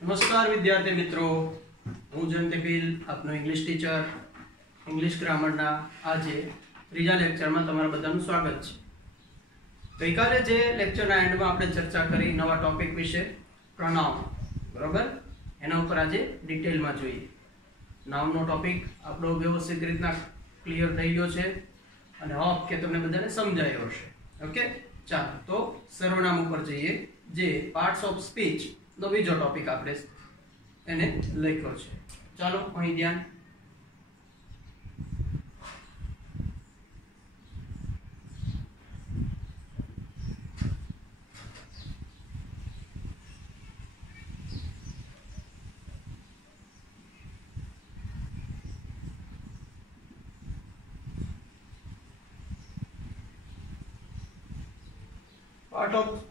नमस्कार विद्यार्थी मित्रों, हूँ जयंती पील आपनो इंग्लिश टीचर इंग्लिश ग्रामरना आज त्रीजा लेक्चर में तमारा बधानुं स्वागत छे। गई काले जे लेक्चरना एंड में आपणे चर्चा करी नवा टॉपिक विषे प्रोनाउन, बराबर एना उपर आज डिटेल में जोईए। नाउन नो टॉपिक आपणो व्यवस्थित रीतना क्लियर थई गयो छे अने होप के तमने बधाने समजायो हशे। ओके, चालो तो सर्वनाम उपर जईए जे पार्ट्स ऑफ स्पीच नो बीजो टॉपिक आपणे એને લખ્યો છે। ચાલો અહીં ધ્યાન।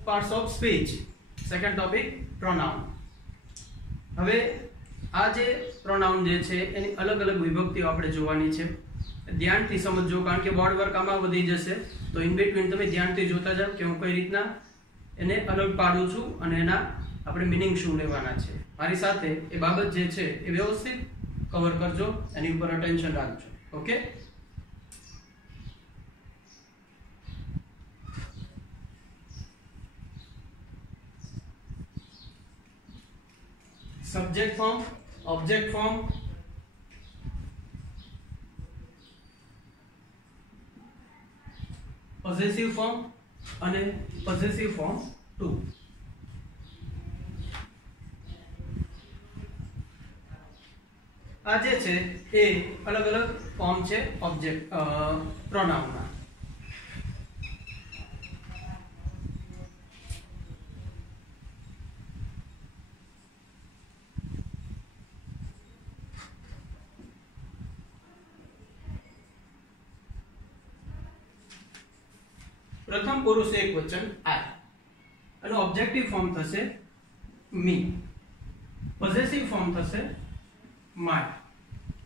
parts of speech, second topic pronoun। હવે આ જે પ્રોનાઉન જે છે એની અલગ અલગ વિભક્તિઓ આપણે જોવાની છે। ધ્યાનથી સમજજો કારણ કે બોર્ડ વર્ક આમાં વધી જશે, તો ઇન બિટવીન તમે ધ્યાનથી જોતા જાવ કે હું કઈ રીતના એને અલગ પાડું છું અને એના આપણે મીનિંગ શું લેવાના છે। મારી સાથે એ બાબત જે છે એ વ્યવસ્થિત કવર કરજો, એની ઉપર અટેન્શન રાખજો। Okay, subject form, object form, possessive form અને possessive form 2। આ જે છે એ અલગ-અલગ ફોર્મ છે ઓબ્જેક્ટ પ્રોનાઉનના। प्रथम पुरुष एक वचन आई અને ઓબ્જેક્ટિવ ફોર્મ થશે મી, પોઝેસિવ ફોર્મ થશે માય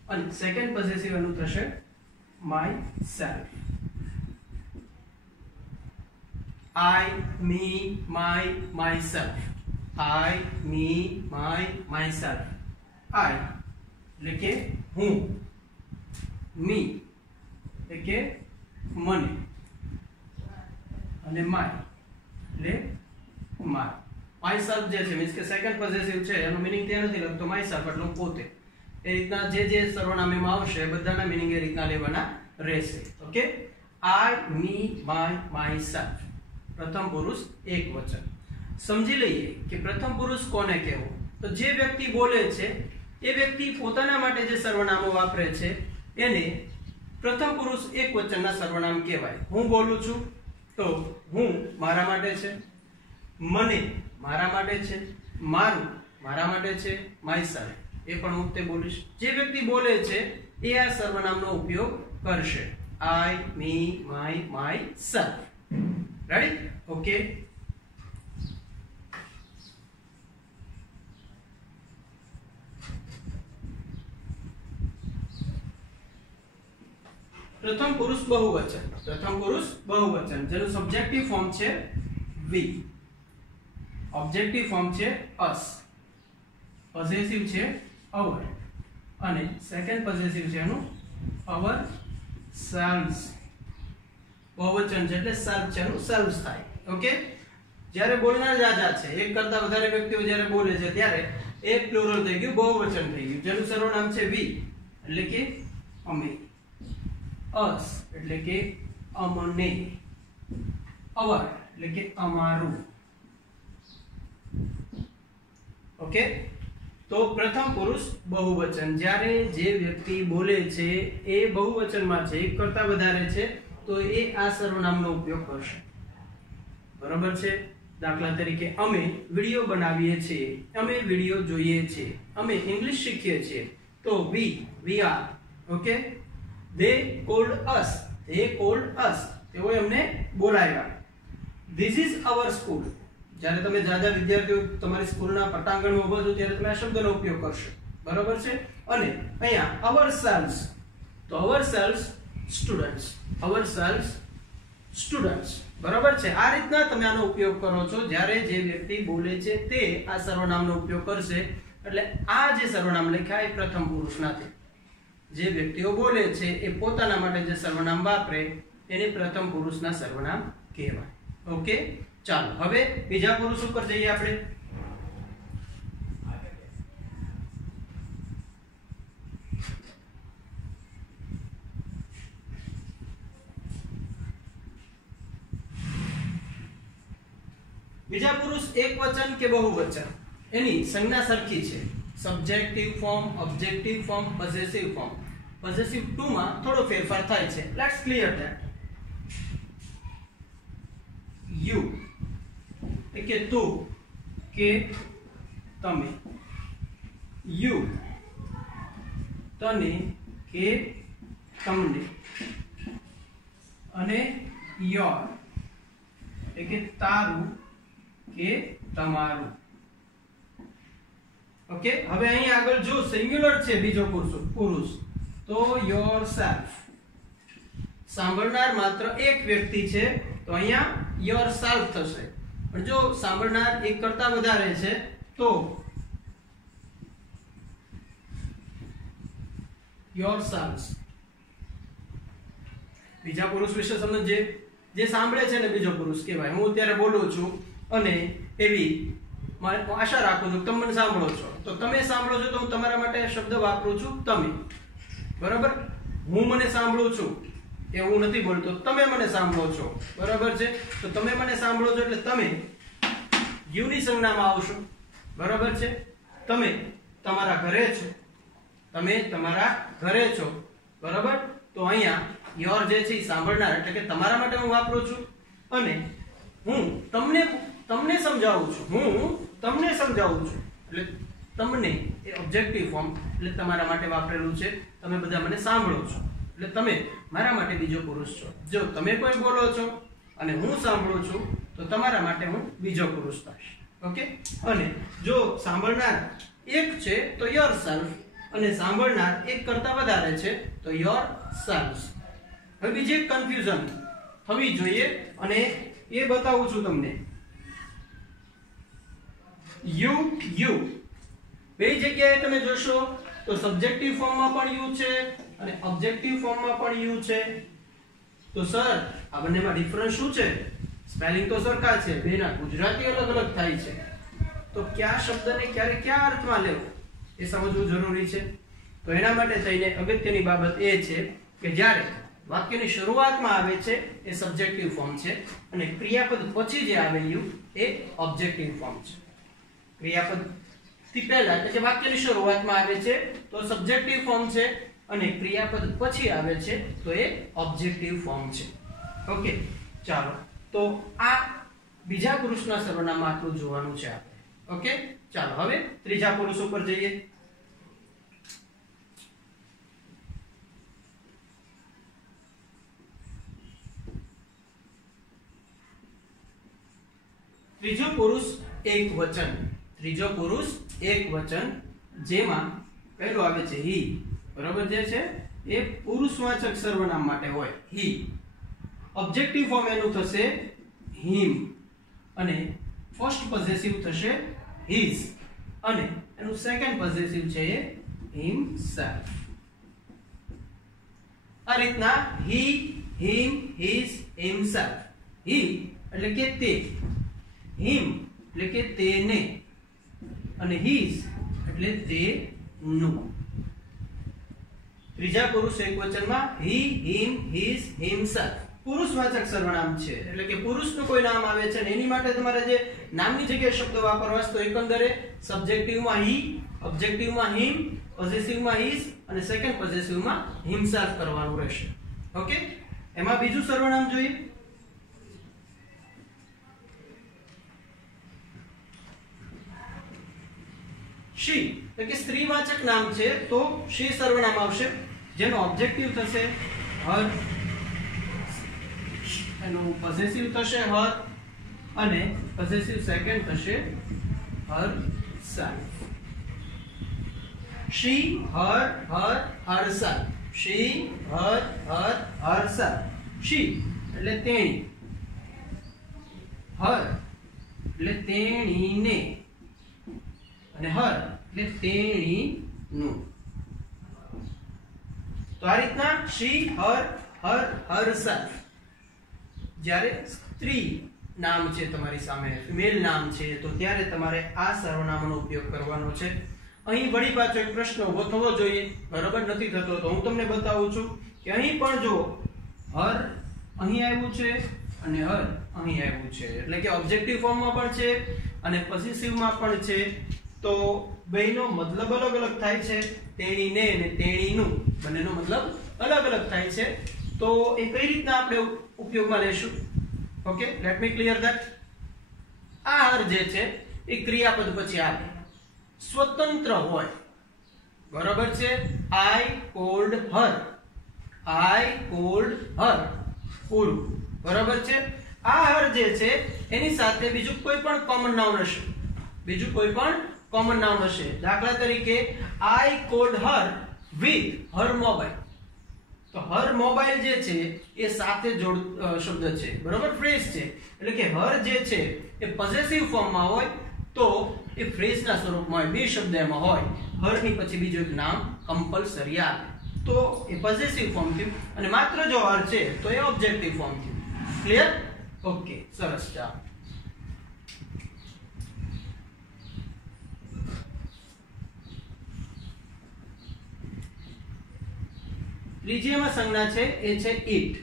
અને સેકન્ડ પોઝેસિવ એનું થશે myself. I me my myself, I me my myself. I એટલે કે હું, મી એટલે કે મને અને માય એટલે માય। માય સેલ્ફ જે છે મીન્સ કે સેકન્ડ પોઝેસિવ છે એનો મીનિંગ ત્યાં નથી લખતો માય સેલ્ફ એટલે પોતે। એ રીતના જે સર્વનામ એમાં આવશે બધાના મીનિંગ એ રીતના લેવાના રહેશે। Okay, I me my my self, પ્રથમ પુરુષ એક વચન। સમજી લઈએ કે પ્રથમ પુરુષ કોને કહેવું, તો જે વ્યક્તિ બોલે છે એ વ્યક્તિ પોતાના માટે જે સર્વનામો વાપરે છે એને પ્રથમ પુરુષ એક વચનના સર્વનામ કહેવાય। હું બોલું છું તો હું મારા માટે છે, મને મારા માટે છે, મારું મારા માટે છે, માય સેલ્ફ એ પણ હું તે બોલીશ। જે વ્યક્તિ બોલે છે એ આ સર્વનામનો ઉપયોગ કરશે, I me my myself. Ready? Okay, प्रथम पुरुष बहुवचन, प्रथम पुरुष बहुवचन જેનું સબ્જેક્ટિવ ફોર્મ છે વી, ઓબ્જેક્ટિવ ફોર્મ છે અસ, પોઝેસિવ છે અવર અને સેકન્ડ પોઝેસિવ છે એનું અવર સેલ્વ્સ। बहुवचन છે એટલે સેલ્ફ છે એનું સેલ્વ્સ થાય। ઓકે, જ્યારે બોલનાર રાજા છે, એક કરતા વધારે વ્યક્તિઓ જ્યારે બોલે છે ત્યારે એક પ્લુરલ થઈ ગયું, बहुवचन થઈ ગયું, જેનું સર્વનામ છે વી એટલે કે અમે, અસ એટલે કે અમને, અવર એટલે કે અમારું। ઓકે, તો પ્રથમ પુરુષ બહુવચન જ્યારે જે વ્યક્તિ બોલે છે એ બહુવચનમાં છે, એક કરતા વધારે છે તો એ આ સર્વનામનો ઉપયોગ કરશે। બરાબર છે? દાખલા તરીકે અમે વિડિયો બનાવીએ છીએ, અમે વિડિયો જોઈએ છીએ, અમે ઇંગ્લિશ શીખીએ છીએ તો we are. Okay, they called us, they called us તેઓએ અમને બોલાવ્યા। this is our school, જ્યારે તમે જાજા વિદ્યાર્થીઓ તમારી સ્કૂલના પટાંગણમાં ઊભા છો ત્યારે તમે આ શબ્દનો ઉપયોગ કરશો। બરાબર છે? અને અહીંયા ourselves, તો ourselves સ્ટુડન્ટ્સ, ourselves સ્ટુડન્ટ્સ, બરાબર છે। આ રીતના તમે આનો ઉપયોગ કરો છો જ્યારે જે વ્યક્તિ બોલે છે તે આ સર્વનામનો ઉપયોગ કરશે, એટલે આ જે સર્વનામ લખ્યા એ પ્રથમ પુરુષના છે। જે વ્યક્તિઓ બોલે છે એ પોતાના માટે જે સર્વનામ વાપરે એને પ્રથમ પુરુષના સર્વનામ કહેવાય। ઓકે, ચાલો હવે બીજા પુરુષ ઉપર જઈએ આપણે। બીજા પુરુષ એક વચન કે બહુવચન એની સંજ્ઞા સરખી છે। Subjective form, objective form, possessive form. Possessive 2 માં થોડો ફેરફાર થાય છે। Let's clear that. યુ એટલે તું કે તમે, યુ તને કે તમને, અને યોર એટલે તારું કે તમારું। ઓકે, હવે અહીં આગળ જો સિંગ્યુલર છે બીજો પુરુષ તો યોરસેલ્ફ। સાંભળનાર માત્ર એક વ્યક્તિ છે તો અહીંયા યોરસેલ્ફ થશે, પણ જો સાંભળનાર એક કરતા વધારે છે તો યોરસેલ્વ્સ। બીજા પુરુષ વિશે સમજીએ। જે સાંભળે છે ને બીજો પુરુષ કહેવાય। હું અત્યારે બોલું છું અને એવી આશા રાખું છું તમે મને સાંભળો છો, તો તમે સાંભળો છો તો હું તમારા માટે શબ્દ વાપરું છું તમે, બરાબર। હું મને સાંભળું છું એવું નથી બોલતો, તમે મને સાંભળો છો, બરાબર છે। તો તમે મને સાંભળો છો એટલે તમે યુની સંજ્ઞામાં આવશો, બરાબર છે। તમે તમારા ઘરે છો, તમે તમારા ઘરે છો, બરાબર। તો અહીંયા યોર જે છે સાંભળનાર એટલે કે તમારા માટે હું વાપરું છું, અને હું તમને સમજાવું છું, હું તમને સમજાવું છું એટલે તમને એ ઓબ્જેક્ટિવ ફોર્મ એટલે તમારા માટે વાપરેલું છે। તમે બધા મને સાંભળો છો એટલે તમે મારા માટે બીજો પુરુષ છો। જો તમે કોઈ બોલો છો અને હું સાંભળું છું તો તમારા માટે હું બીજો પુરુષ થઈશ। ઓકે, અને જો સાંભળનાર એક છે તો યોરસેલ્ફ, અને સાંભળનાર એક કરતા વધારે છે તો યોરસેલ્વ્સ। હવે બીજી એક કન્ફ્યુઝન થવી જોઈએ અને એ બતાવું છું તમને। યુ બે જગ્યાએ તમે જોશો તો સબ્જેક્ટિવ ફોર્મમાં પણ યુ છે અને ઓબ્જેક્ટિવ ફોર્મમાં પણ યુ છે। તો સર આ બંનેમાં ડિફરન્સ શું છે? સ્પેલિંગ તો સરખા છે, બેના ગુજરાતી અલગ અલગ થાય છે, તો કયા શબ્દને ક્યારે કયા અર્થમાં લેવો એ સમજવું જરૂરી છે। તો એના માટે થઈને અગત્યની બાબત એ છે કે જ્યારે વાક્યની શરૂઆતમાં આવે છે એ સબ્જેક્ટિવ ફોર્મ છે અને ક્રિયાપદ પછી જે આવે યુ એ ઓબ્જેક્ટિવ ફોર્મ છે। ક્રિયાપદ થી પહેલા એટલે કે વાક્યની શરૂઆતમાં આવે છે તો સબ્જેક્ટિવ ફોર્મ છે, અને ક્રિયાપદ પછી આવે છે તો એ ઓબ્જેક્ટિવ ફોર્મ છે। ઓકે, ચાલો તો આ બીજા પુરુષના સર્વનામમાં આટલું જોવાનું છે આપણે। ઓકે, ચાલો હવે ત્રીજા પુરુષ ઉપર જઈએ। ત્રીજો પુરુષ એક વચન। ત્રીજો પુરુષ એક વચન જેમાં પહેલો આવે છે હી, બરાબર જે છે એ પુરુષવાચક સર્વનામ માટે હોય હી। ઓબ્જેક્ટિવ ફોર્મ એનું થશે હિમ, અને ફર્સ્ટ પોસેસિવ થશે હિઝ, અને એનું સેકન્ડ પોસેસિવ છે એ હિમસેલ્ફ। આ રીતના હી, હિમ, હિઝ, હિમસેલ્ફ। હી એટલે કે તે, હિમ એટલે કે તેને, અને હિઝ એટલે તેનું। ત્રીજા પુરુષ એકવચનમાં હી, હિમ, હિઝ, હિમસેલ્ફ પુરુષવાચક સર્વનામ છે, એટલે કે પુરુષનું કોઈ નામ આવે છે ને એની માટે તમારે જે નામની જગ્યાએ શબ્દ વાપરવા છે તો એકંદરે સબ્જેક્ટિવમાં હી, ઓબ્જેક્ટિવમાં હિમ, પોસેસિવમાં હિઝ અને સેકન્ડ પોસેસિવમાં હિમસેલ્ફ કરવાનું રહેશે। ઓકે, એમાં બીજું સર્વનામ જોઈએ। she એટલે કે સ્ત્રીવાચક નામ છે તો she સર્વનામ આવશે, જેનો ઓબ્જેક્ટિવ થશે her, એનું પોસેસિવ થશે her, અને પોસેસિવ સેકન્ડ થશે herself। she, her, herself। she, her, herself। she એટલે તેણી, હર એટલે તેણીને, અને હર એટલે તેણીનું. તો આ રીતના she, her, herself. જ્યારે સ્ત્રી નામ છે તમારી સામે, ફિમેલ નામ છે, તો ત્યારે તમારે આ સર્વનામનો ઉપયોગ કરવાનો છે. અહીં વળી પાછો એક પ્રશ્ન ઉભો થવો જોઈએ, બરાબર નથી થતો, તો હું તમને બતાવું છું કે અહીં પણ જો હર અહીં આવ્યું છે અને હર અહીં આવ્યું છે, એટલે કે ઓબ્જેક્ટિવ ફોર્મમાં પણ છે અને પોસેસિવમાં પણ છે. તો બેનો મતલબ અલગ અલગ થાય છે. તેણીને અને તેણીનું બંનેનો મતલબ અલગ અલગ થાય છે. તો એ કઈ રીતના આપણે ઉપયોગમાં લેશું? Okay, let me clear that. આ હર જે છે એ ક્રિયાપદ પછી આવે, સ્વતંત્ર હોય, બરાબર છે. I called her, I called her, પૂરું, બરાબર છે. આ હર જે છે એની સાથે બીજું કોઈ પણ કોમન નાઉન હશે, બીજું કોઈ પણ કોમન નાઉન હશે. દાખલા તરીકે I called her with her mobile. તો હર મોબાઈલ જે છે એ સાથે જોડ શબ્દ છે, બરાબર, ફ્રેઝ છે. એટલે કે હર જે છે એ પોસેસિવ ફોર્મમાં હોય તો એ ફ્રેઝના સ્વરૂપમાં હોય, બે શબ્દ એમાં હોય, હર ની પછી બીજું એક નામ કમ્પલસરી આવે, તો એ પોસેસિવ ફોર્મ થયું. અને માત્ર જો હર છે તો એ ઓબ્જેક્ટિવ ફોર્મ થયું. ક્લિયર? ઓકે, સરસ. ચાલો ત્રીજીમાં સંજ્ઞા છે એ છે ઇટ.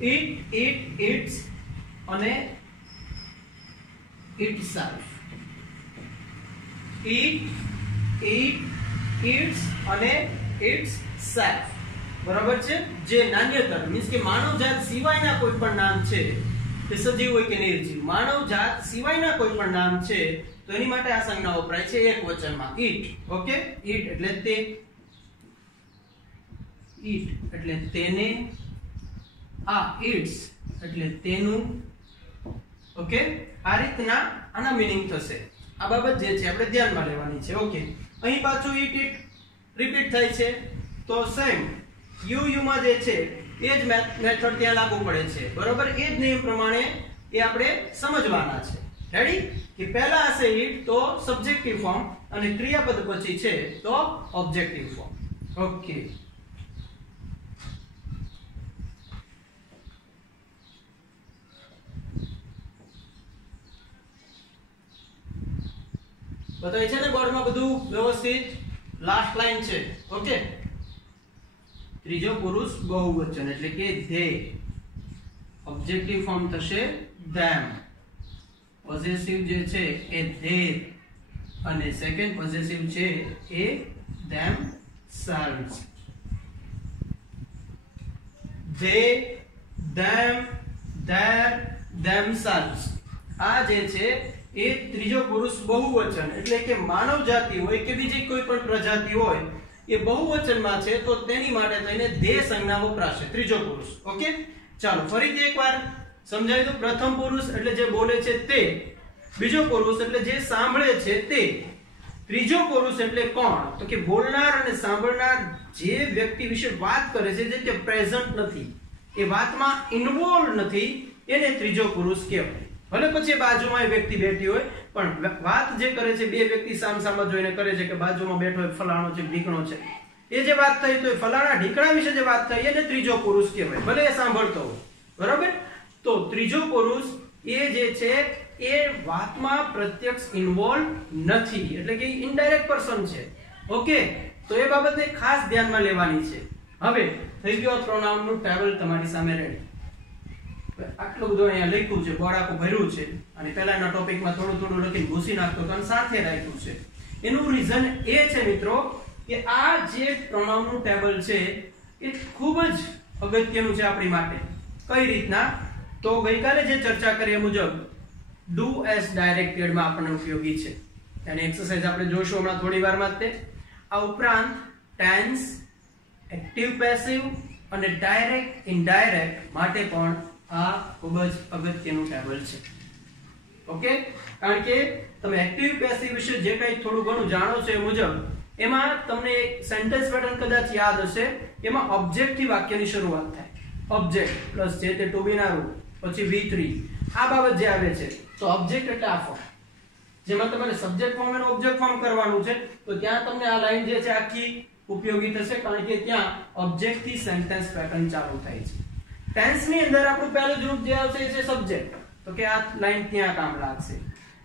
ઇટ, ઇટ, ઇટ્સ અને itself. ઇટ, ઇટ, ઇટ્સ અને itself, બરાબર છે. જે નાન્યતર મીન્સ કે માનવજાત સિવાયના કોઈ પણ નામ છે, તે સજીવ હોય કે નિર્જીવ, માનવજાત સિવાયના કોઈ પણ નામ છે તો એની માટે આ સંજ્ઞા વપરાય છે એક વચનમાં, ઇટ. ઓકે, ઇટ એટલે તે, ઇટ એટલે તેને, આ ઇટ્સ એટલે તેનું. ઓકે, આ રીતના આના મીનિંગ થશે. આ બાબત જે છે આપણે ધ્યાનમાં લેવાની છે. ઓકે, અહીં પાછું ઇટ ઇટ રિપીટ થાય છે, તો સેમ યુ માં જે છે એ જ મેથડ ત્યાં લાગુ પડે છે, બરોબર. એ જ નિયમ પ્રમાણે એ આપણે સમજવાના છે. રેડી? કે પહેલા હશે ઇટ તો સબ્જેક્ટિવ ફોર્મ અને ક્રિયાપદ પછી છે તો ઓબ્જેક્ટિવ ફોર્મ. ઓકે, બતાવી છે ને બોર્ડમાં બધું વ્યવસ્થિત? લાસ્ટ લાઈન છે. ઓકે, ત્રીજો પુરુષ બહુવચન એટલે કે they, ઓબ્જેક્ટિવ ફોર્મ થશે them, પોસેસિવ જે છે એ they અને સેકન્ડ પોસેસિવ છે એ themselves. they, them, their, themselves. આ જે છે એ ત્રીજો પુરુષ બહુવચન એટલે કે માનવ જાતિ હોય કે બીજી કોઈ પણ પ્રજાતિ હોય એ બહુવચનમાં છે તો તેની માટે થઈને they સંજ્ઞા વપરાશે, ત્રીજો પુરુષ. ઓકે, ચાલો ફરીથી એકવાર સમજાવી દઉં. પ્રથમ પુરુષ એટલે જે બોલે છે તે, બીજો પુરુષ એટલે જે સાંભળે છે તે, ત્રીજો પુરુષ એટલે કોણ? તો કે બોલનાર અને સાંભળનાર જે વ્યક્તિ વિશે વાત કરે છે, જે કે પ્રેઝન્ટ નથી, એ વાતમાં ઇન્વોલ્વ નથી, એને ત્રીજો પુરુષ કહેવાય. ભલે પછી બાજુમાં એ વ્યક્તિ બેઠી હોય પણ વાત જે કરે છે, બે વ્યક્તિ સામસામે જોઈને કરે છે કે બાજુમાં બેઠો એક ફલાણો છે, ઢીકણો છે, એ જે વાત થઈ તો એ ફલાણા ઢીકણા વિશે જે વાત થઈ એને ત્રીજો પુરુષ કહેવાય, ભલે એ સાંભળતો હોય, બરાબર. તો ત્રીજો પુરુષ એ જે છે એ વાતમાં પ્રત્યક્ષ ઇન્વોલ્વ નથી, એટલે કે ઇનડાયરેક્ટ પર્સન છે. ઓકે, તો એ બાબતને ખાસ ધ્યાનમાં લેવાની છે. હવે થઈ ગયો પ્રોનાઉનનું ટેબલ તમારી સામે રેડી. આટલું બધું અહીંયા લખ્યું છે, બોર્ડ આખું ભર્યું છે અને પહેલાના ટોપિકમાં થોડું થોડું લખીને ભૂસી નાખતો તો સાથે રાખ્યું છે. એનું રીઝન એ છે મિત્રો કે આ જે પ્રોનાઉનનું ટેબલ છે એ ખૂબ જ અગત્યનું છે આપણી માટે. કઈ રીતના? તો ગઈકાલે જે ચર્ચા કરી મુજબ ડુ એસ ડાયરેક્ટેડ માં આપણને ઉપયોગી છે, એની એક્સરસાઇઝ આપણે જોશું હમણાં થોડી વારમાં જ. આ ઉપરાંત ટેન્સ, એક્ટિવ પેસિવ અને ડાયરેક્ટ ઇનડાયરેક્ટ માટે પણ આ ખૂબ જ અગત્યનું ટેબલ છે. ઓકે, કારણ કે તમે એક્ટિવ પેસિવ વિશે જે કંઈ થોડું ઘણું જાણો છો એ મુજબ એમાં તમને એક સેન્ટેન્સ પેટર્ન કદાચ યાદ હશે, એમાં ઓબ્જેક્ટ થી વાક્યની શરૂઆત થાય. ઓબ્જેક્ટ પ્લસ જે તે ટુ બી ના રૂપ, પછી V3 આ બાબત જે આવે છે, તો ઓબ્જેક્ટ એટલે આ ફોર્મ જેમાં તમારે સબ્જેક્ટ ફોર્મ અને ઓબ્જેક્ટ ફોર્મ કરવાનું છે, તો ત્યાં તમને આ લાઈન જે છે આખી ઉપયોગી થશે, કારણ કે ત્યાં ઓબ્જેક્ટ થી સેન્ટેન્સ પેટર્ન ચાલુ થાય છે. ટેન્સ ની અંદર આપણું પહેલું જ રૂપ જે આવશે એ છે સબ્જેક્ટ, તો કે આ લાઈન ત્યાં કામ લાગશે.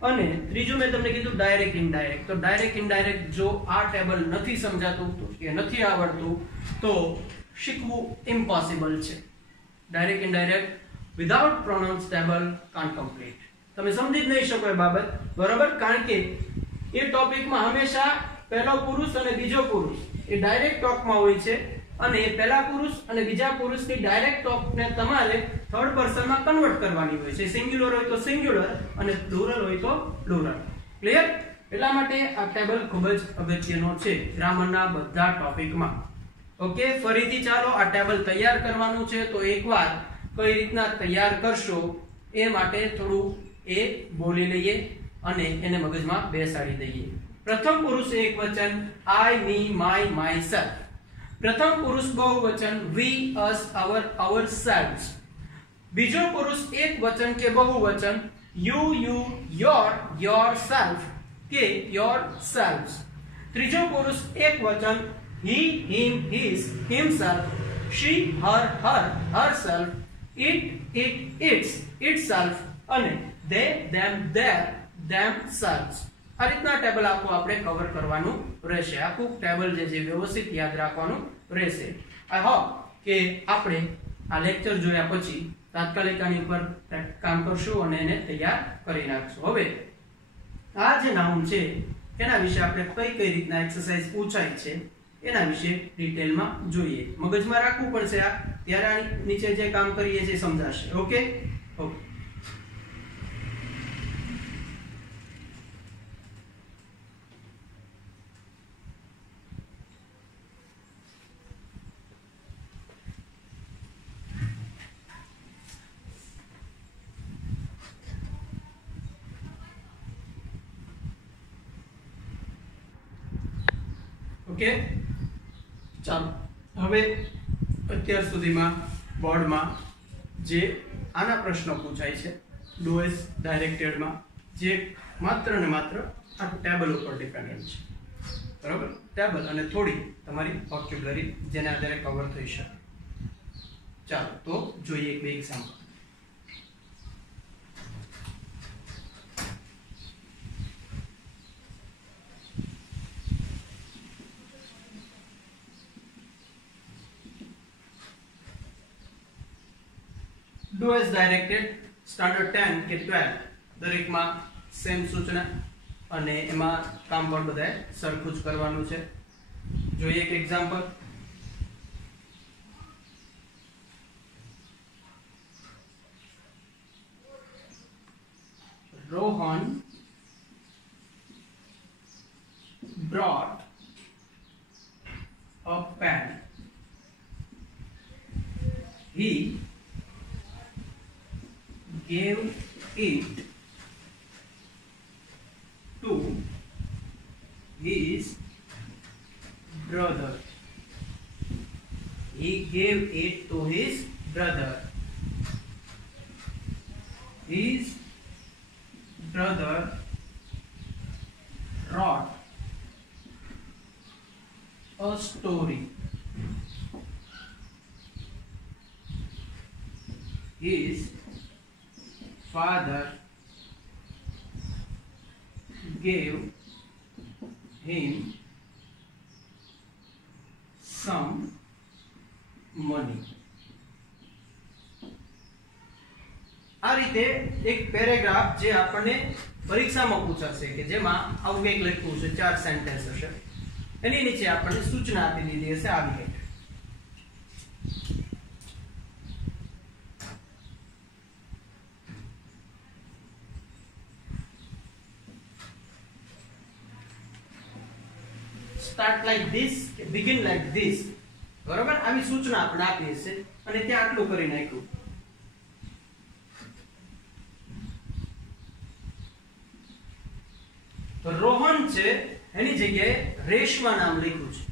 અને ત્રીજું મેં તમને કીધું ડાયરેક્ટ ઇનડાયરેક્ટ. તો ડાયરેક્ટ ઇનડાયરેક્ટ જો આ ટેબલ નથી સમજાતું તો કે નથી આવડતું તો શીખવું ઇમ્પોસિબલ છે. Direct indirect without pronounce table can't complete. તમે સમજી જ નહીં શકો એ બાબત, બરોબર? કારણ કે એ ટોપિકમાં હંમેશા પહેલો પુરુષ અને બીજો પુરુષ એ ડાયરેક્ટ ટોકમાં હોય છે, અને પહેલા પુરુષ અને બીજા પુરુષની ડાયરેક્ટ ટોકને તમારે થર્ડ પર્સનમાં કન્વર્ટ કરવાની હોય છે. સિંગ્યુલર હોય તો સિંગ્યુલર અને પ્લુરલ હોય તો પ્લુરલ. ક્લિયર? એટલા માટે આ ટેબલ ખૂબ જ અગત્યનો છે ગ્રામરના બધા ટોપિકમાં. ઓકે, ફરીથી ચાલો આ ટેબલ તૈયાર કરવાનું છે, તો એકવાર કઈ રીતના તૈયાર કરશો એ માટે થોડું એ બોલી લઈએ અને એને મગજમાં બેસાડી દઈએ. પ્રથમ પુરુષ એકવચન I, me, my, myself. પ્રથમ પુરુષ બહુવચન we, us, our, ourselves. બીજો પુરુષ એકવચન કે બહુવચન you, your, yourself કે yourselves. ત્રીજો પુરુષ એકવચન he, him, his, himself, she, her, herself, it, its, itself અને they, them, their, themselves. આ રીતના ટેબલ આખું આપણે કવર કરવાનું રહેશે. આખું ટેબલ જે છે વ્યવસ્થિત યાદ રાખવાનું રહેશે. આઈ હોપ કે આપણે આ લેક્ચર જોયા પછી તાત્કાલિક આની ઉપર કામ કરશું અને એને તૈયાર કરી નાખશું. હવે આ જે નાઉન છે એના વિશે આપણે કઈ રીતના એક્સરસાઇઝ પૂછાય છે એના વિશે ડિટેલમાં જોઈએ. મગજમાં રાખવું પડશે આ, ત્યારે આ નીચે જે કામ કરીએ છીએ સમજાશે. Okay okay. ઓકે, ચાલો હવે અત્યાર સુધીમાં બોર્ડમાં જે આના પ્રશ્નો પૂછાય છે ડોએસ ડાયરેક્ટેડમાં, જે માત્ર ને માત્ર આ ટેબલ ઉપર ડિપેન્ડન્ટ છે, બરાબર? ટેબલ અને થોડી તમારી વોકેબ્યુલરી જેને આધારે કવર થઈ શકે. ચાલો તો જોઈએ એક બે example. Do as directed, standard 10 કે 12 દરેકમાં સેમ સૂચના અને એમાં કામ પણ બધાએ સરખું જ કરવાનું છે. જોઈએ એક example. Rohan brought a pen. He gave it to his brother. He gave it to his brother. His brother wrote a story. His father gave him some money. આ રીતે એક પેરેગ્રાફ જે આપણને પરીક્ષામાં પૂછાશે કે જેમાં આવું કંઈક લખ્યું છે, 4 સેન્ટેન્સ હશે, એની નીચે આપણને સૂચના આપી દીધી હશે આવી કંઈક. Start like this, begin like this, બરાબર? આવી સૂચના આપણે આપી હશે અને ત્યાં આટલું કરી નાખ્યું. તો રોહન છે એની જગ્યાએ રેશમા નામ લખ્યું છે.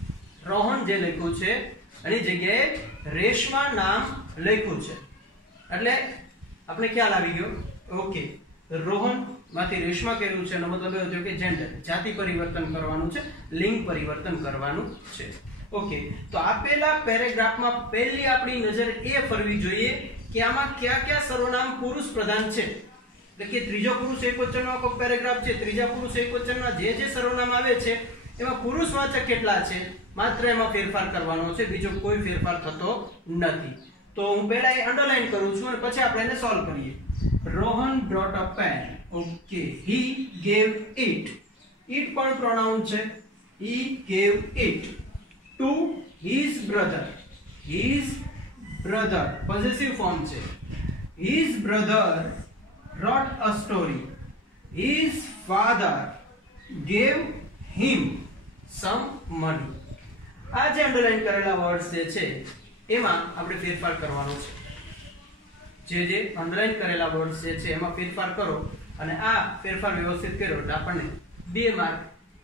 રોહન જે લખ્યું છે એની જગ્યાએ રેશમા નામ લખ્યું છે. એટલે આપણે ખ્યાલ આવી ગયો. ઓકે, રોહન માંથી રેશમા કર્યું છે એનો મતલબ એવો થયો કે જેન્ડર, જાતિ પરિવર્તન કરવાનું છે, લિંગ પરિવર્તન કરવાનું છે. ઓકે, તો આપેલા પેરેગ્રાફમાં પહેલી આપણી નજર એ ફરવી જોઈએ કે આમાં કયા કયા સર્વનામ પુરુષ પ્રધાન છે. એટલે કે ત્રીજો પુરુષ એકવચનનો આખો પેરેગ્રાફ છે. ત્રીજા પુરુષ એકવચનના જે સર્વનામ આવે છે એમાં પુરુષવાચક કેટલા છે માત્ર એમાં ફેરફાર કરવાનો છે, બીજો કોઈ ફેરફાર થતો નથી. તો હું પહેલા એ અંડરલાઈન કરું છું અને પછી આપણે એને સોલ્વ કરીએ. Rohan brought a pen. Okay, he gave it. it પણ પ્રોનાઉન છે. he gave it to his brother. his brother possessive form છે. his brother wrote a story. his father gave him some money. આ જે underline કરેલા words જે છે એમાં આપણે ફેરફાર કરવાનો છે. જે અંડરલાઈન કરેલા વર્ડ્સ જે છે એમાં ફેરફાર કરો અને આ ફેરફાર વ્યવસ્થિત કર્યો એટલે આપણને 2 માર્ક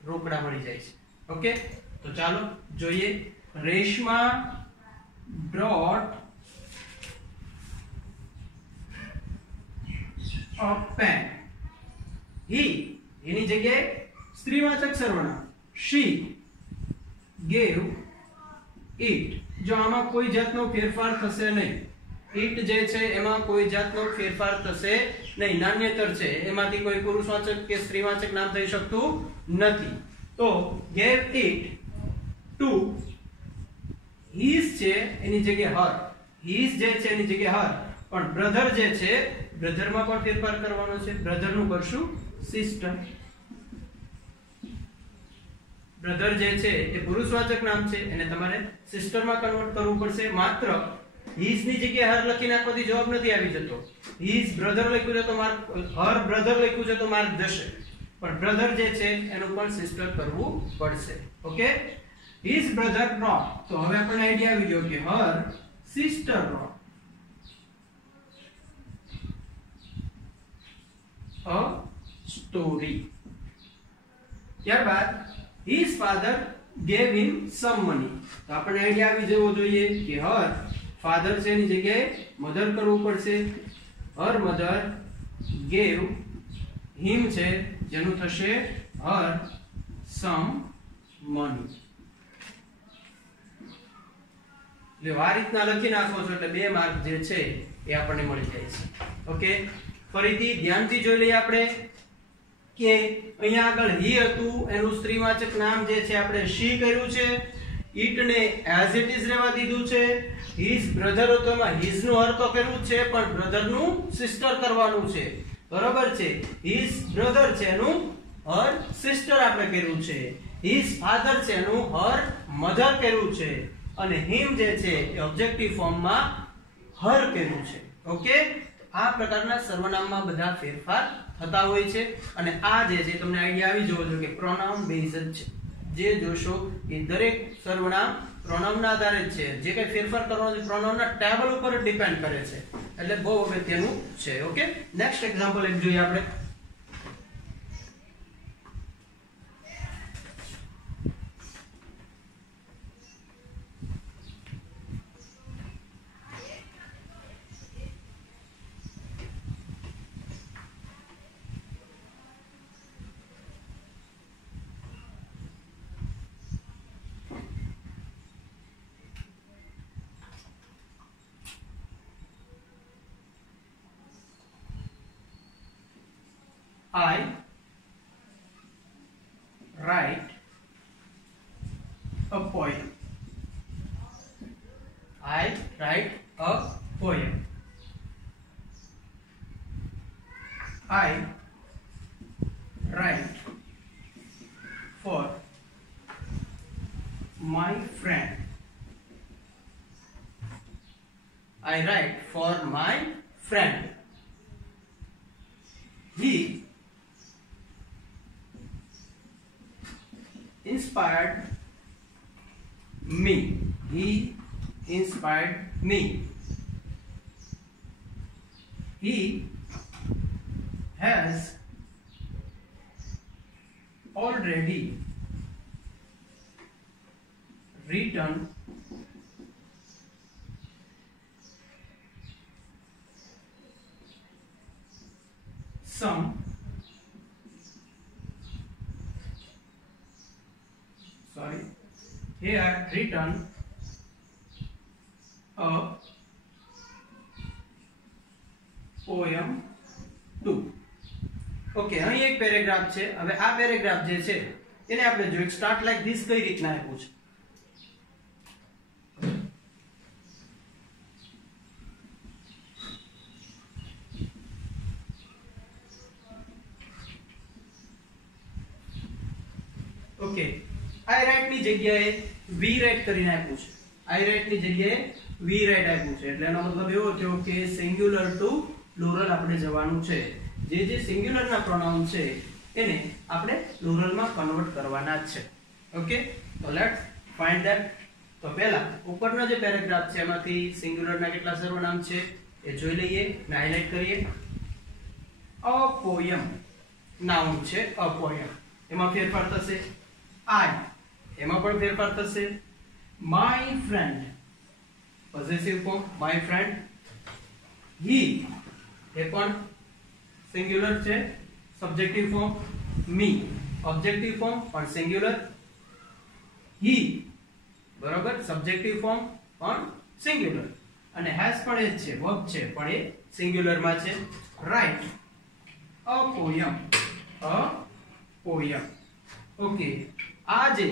રોકડા મળી જાય છે. ઓકે, તો ચાલો જોઈએ. Reshma brought a pen. he એની જગ્યાએ સ્ત્રીવાચક સર્વનામ. she gave it. જો આમાં કોઈ જાતનો ફેરફાર થશે નહીં. it જે છે એમાં કોઈ જાતનો ફેરફાર થશે નહીં, નાન્યતર છે, એમાંથી કોઈ પુરુષવાચક કે સ્ત્રીવાચક નામ થઈ શકતું નથી. તો gave it to his છે એની જગ્યાએ her. his જે છે એની જગ્યાએ her, પણ brother જે છે brother માં પણ ફેરફાર કરવાનો છે. brother નું કરશું sister. બ્રધર જે છે એ પુરુષવાચક નામ છે, એને તમારે સિસ્ટર માં કન્વર્ટ કરવું પડશે. માત્ર હિઝ ની જગ્યાએ હર લખી નાખવાથી જવાબ નથી આવી જતો. હિઝ બ્રધર લખ્યું છે તો માર્ક, હર બ્રધર લખ્યું છે તો માર્ક જશે, પણ બ્રધર જે છે એનું પણ સિસ્ટર કરવું પડશે. Okay, his brother wrote. તો હવે આપણને આઈડિયા આવી ગયો કે હર સિસ્ટર wrote a story. ત્યારબાદ his father gave him some money. તો આપણને આઈડિયા આવી જવો જોઈએ કે her father છે એની જગ્યાએ mother કરવું પડશે. her mother gave him છે જેનું થશે her some money. એટલે આ રીતના લખી નાખો છો એટલે 2 માર્ક જે છે એ આપણને મળી જાય છે. ઓકે, ફરીથી ધ્યાનથી જોઈ લઈએ આપણે કે અહીંયા આગળ he હતું એનું સ્ત્રીવાચક નામ જે છે આપણે she કર્યું છે. it ને as it is રહેવા દીધું છે. his brother હતો એમાં his નું her તો કર્યું છે પણ brother નું sister કરવાનું છે. બરોબર છે. his brother છે એનું her sister આપણે કર્યું છે. his father છે એનું her mother કર્યું છે અને him જે છે એ ઓબ્જેક્ટિવ ફોર્મમાં her કર્યું છે. ઓકે, આ પ્રકારના સર્વનામમાં બધા ફેરફાર થતા હોય છે અને આ જે છે તમને આઈડિયા આવી જવો જોઈએ કે પ્રોનાઉન બેઝડ છે. જે જોશો એ દરેક સર્વનામ પ્રોનાઉનના આધારે જ છે. જે કઈ ફેરફાર કરવાનો છે પ્રોનાઉનના ટેબલ ઉપર ડિપેન્ડ કરે છે, એટલે બહુ અગત્યનું છે. ઓકે, નેક્સ્ટ એક્ઝામ્પલ એક જોઈએ આપણે. I write a poem. I write a poem. I write for my friend. I write for my friend. He inspired me. He inspired me. He has already written some he had written a poem too. Okay, અહીં એક paragraph છે. હવે આ paragraph જે છે એને આપણે જોઈએ સ્ટાર્ટ લાઈક ધીસ કઈ રીતના આપ્યું છે. ઓકે, આઈ રાઇટ ની જગ્યાએ વી રાઇટ કરીને આપ્યું છે. આઈ રાઇટ ની જગ્યાએ વી રાઇટ આપ્યું છે એટલે એનો મતલબ એવો થયો કે સિંગ્યુલર ટુ પ્લુરલ આપણે જવાનું છે. જે સિંગ્યુલર ના પ્રોનાઉન છે એને આપણે પ્લુરલ માં કન્વર્ટ કરવાના છે. ઓકે, તો લેટ્સ ફાઇન્ડ ધેટ. તો પહેલા ઉપરના જે પેરેગ્રાફ છે એમાંથી સિંગ્યુલર ના કેટલા સર્વનામ છે એ જોઈ લઈએ ને હાઇલાઇટ કરીએ. અ પોયમ નાઉન છે. અ પોયમ એમાં ફેરફાર થશે. આઈ એમાં પણ ફેરફાર થશે. My friend possessive form my friend. He એ પણ સિંગ્યુલર છે subjective form. Me objective form પણ સિંગ્યુલર. હી બરાબર સબ્જેક્ટિવ ફોર્મ પણ સિંગ્યુલર. અને હેઝ પણ એ જ છે વર્બ છે પણ એ સિંગ્યુલર માં છે. Write a poem. A poem. Okay, આ જે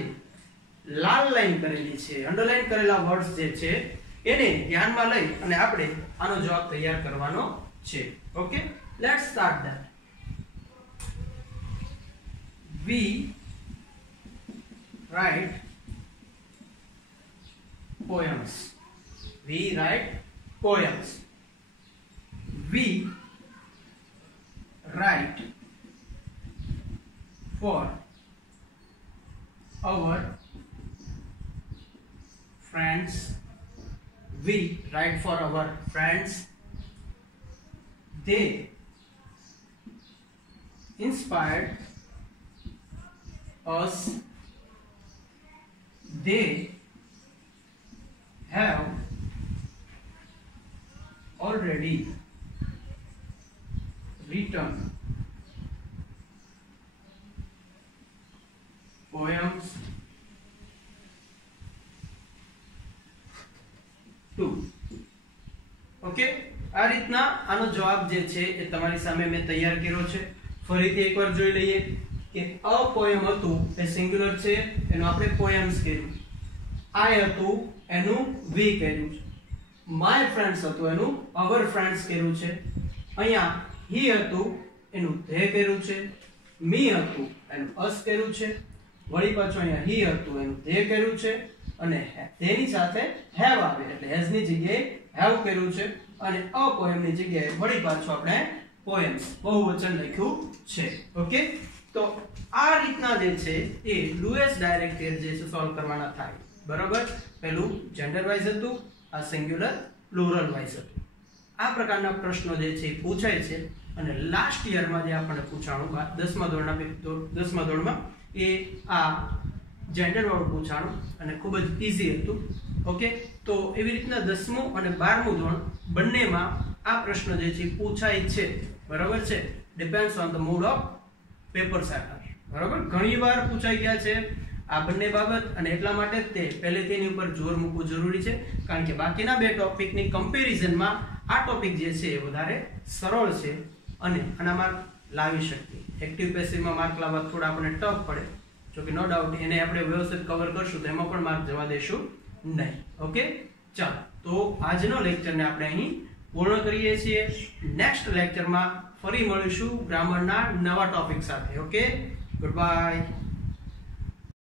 લાલ લાઈન કરેલી છે અંડરલાઈન કરેલા વર્ડ્સ જે છે એને ધ્યાનમાં લઈ અને આપણે આનો જવાબ તૈયાર કરવાનો છે. Okay, let's start that. We write poems. We write poems. We write for our friends. We write for our friends. They inspired us. They have already written poems too. Okay, આ રીતના આનો જવાબ જે છે એ તમારી સામે મેં તૈયાર કર્યો છે. ફરીથી એકવાર જોઈ લઈએ કે અ પોયમ હતું એ સિંગ્યુલર છે એનું આપણે પોએમ્સ કર્યું. આઈ હતું એનું વી કર્યું છે. માય ફ્રેન્ડ્સ હતું એનું અવર ફ્રેન્ડ્સ કર્યું છે. અહીંયા હી હતું એનું ધે કર્યું છે. મી હતું એનું અસ કર્યું છે. વળી પાછું અહીંયા હી હતું એનું ધે કર્યું છે અને તેની સાથે હેવ આવે એટલે હેઝ ની જગ્યાએ હેવ કર્યું છે અને અ પોએમ ની જગ્યાએ વળી પાછું આપણે પોએમ્સ બહુવચન લખ્યું છે. ઓકે, તો આ રીતના જે છે એ લુઇસ ડાયરેક્ટર જે છે સોલ્વ કરવાના થાય. બરાબર, પહેલું જેન્ડર વાઇઝ હતું, આ સિંગ્યુલર પ્લુરલ વાઇઝ હતું. આ પ્રકારના પ્રશ્નો જે છે પૂછાય છે અને લાસ્ટ યરમાં જે આપણને પૂછાણું 10મા ધોરણમાં એ આ જેન્ડર વાળું પૂછાણું અને ખૂબ જ ઈઝી હતું. ઓકે, તો એવી રીતના 10મું અને 12મું ધોરણ બંનેમાં આ પ્રશ્ન જે છે પૂછાય છે. બરાબર છે, depends on the mood off paper setter. બરાબર, ઘણી વાર પૂછાઈ ગયા છે આ બંને બાબત અને એટલા માટે જ તે પહેલે તેની ઉપર જોર મૂકવું જરૂરી છે કારણ કે બાકીના બે ટોપિકની કમ્પેરિઝનમાં આ ટોપિક જે છે એ વધારે સરળ છે અને આના માર્ક લાવી શકીએ. એક્ટિવ પેસિવમાં માર્ક લાવવા થોડા આપણને ટફ પડે, જો કે નો ડાઉટ એને આપણે વ્યવસ્થિત કવર કરશું તો એમાં પણ માર્ક જવા દેશું નહીં. ઓકે, ચાલો તો આજનો લેક્ચરને આપણે અહીં પૂર્ણ કરીએ છીએ. નેક્સ્ટ લેક્ચરમાં ફરી મળીશું ગ્રામરના નવા ટોપિક સાથે. Okay, good bye.